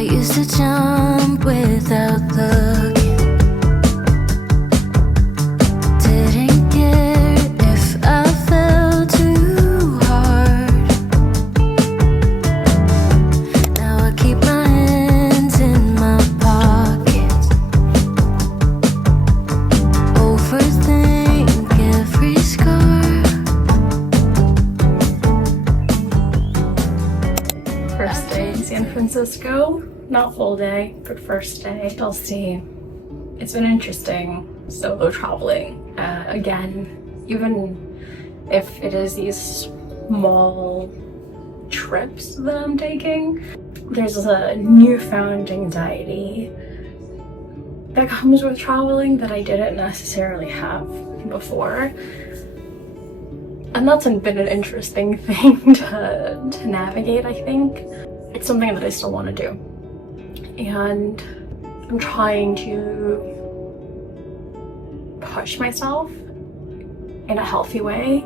I used to jump without looking. Didn't care if I fell too hard. Now I keep my hands in my pockets. Overthink every scar. First day in San Francisco. Not full day, but first day. I'll see. It's been interesting solo traveling. Again, even if it is these small trips that I'm taking, there's a newfound anxiety that comes with traveling that I didn't necessarily have before. And that's been an interesting thing to navigate, I think. It's something that I still want to do. And I'm trying to push myself in a healthy way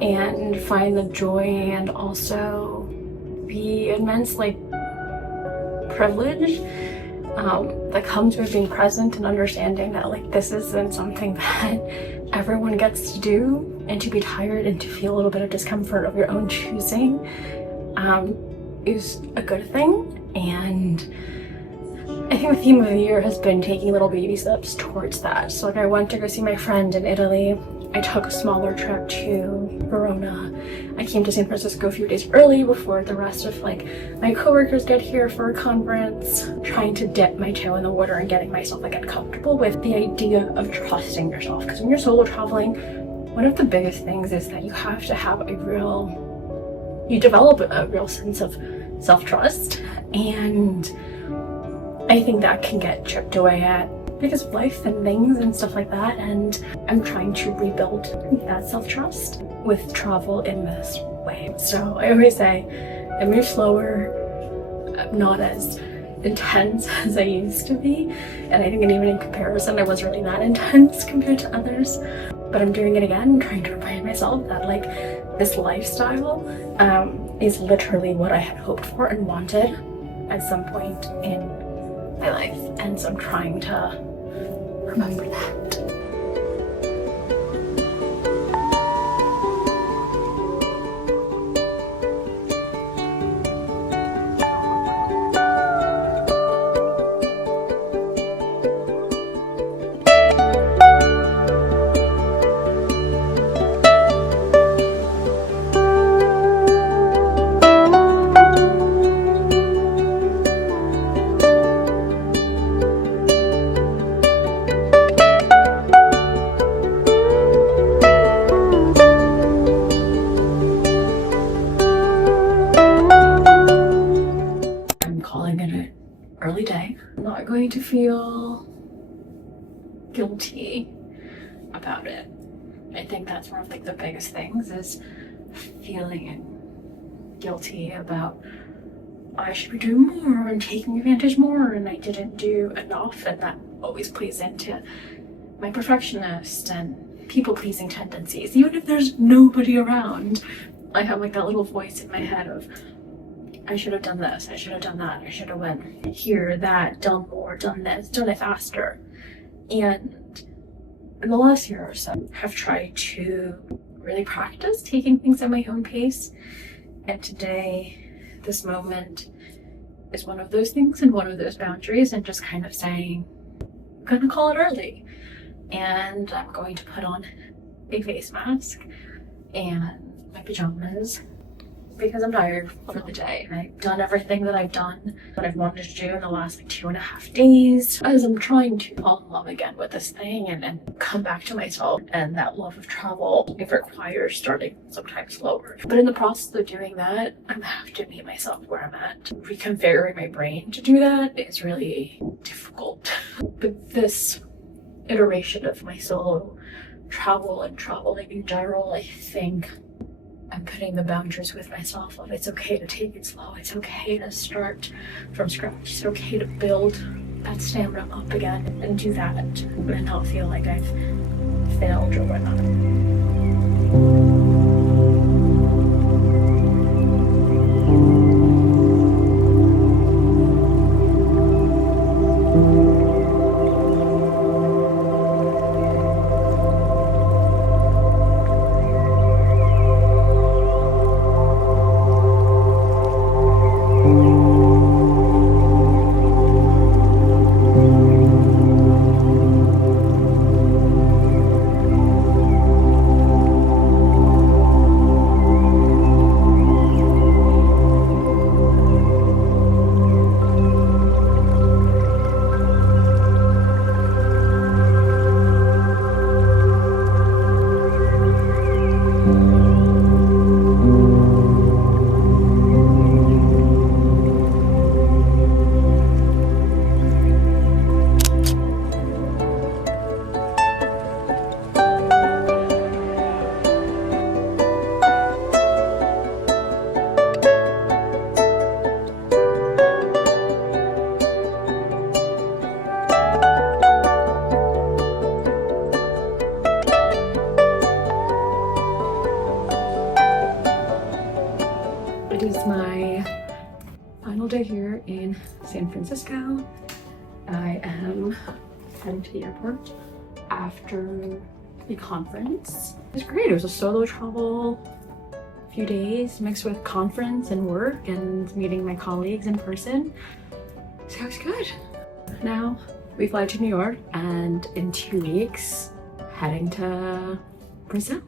and find the joy and also be immensely privileged that comes with being present and understanding that like this isn't something that everyone gets to do, and to be tired and to feel a little bit of discomfort of your own choosing is a good thing. And I think the theme of the year has been taking little baby steps towards that. So like I went to go see my friend in Italy. I took a smaller trip to Verona. I came to San Francisco a few days early before the rest of like my coworkers get here for a conference, trying to dip my toe in the water and getting myself again comfortable with the idea of trusting yourself. Because when you're solo traveling, one of the biggest things is that you have to have you develop a real sense of self-trust, and I think that can get chipped away at because of life and things and stuff like that, and I'm trying to rebuild that self-trust with travel in this way. So I always say I move slower, I'm not as intense as I used to be, and I think even in comparison I wasn't really that intense compared to others, but I'm doing it again, trying to remind myself that like this lifestyle is literally what I had hoped for and wanted at some point in my life, and so I'm trying to remember that. Early day. I'm not going to feel guilty about it. I think that's one of like the biggest things is feeling guilty about I should be doing more and taking advantage more, and I didn't do enough, and that always plays into my perfectionist and people-pleasing tendencies. Even if there's nobody around, I have like that little voice in my head of I should have done this, I should have done that, I should have went here, that, done more, done this, done it faster. And in the last year or so, I've tried to really practice taking things at my own pace. And today, this moment is one of those things and one of those boundaries, and just kind of saying, I'm gonna call it early. And I'm going to put on a face mask and my pajamas because I'm tired for the day, and I've done everything that I've wanted to do in the last like 2.5 days as I'm trying to fall in love again with this thing and come back to myself. And that love of travel, it requires starting sometimes slower. But in the process of doing that, I have to meet myself where I'm at. Reconfiguring my brain to do that is really difficult. But this iteration of my solo travel and traveling in general, I think I'm putting the boundaries with myself of it's okay to take it slow, it's okay to start from scratch, it's okay to build that stamina up again and do that and not feel like I've failed or whatnot. It is my final day here in San Francisco. I am heading to the airport after the conference. It was great. It was a solo travel few days mixed with conference and work and meeting my colleagues in person. So it was good. Now we fly to New York and in 2 weeks heading to Brazil.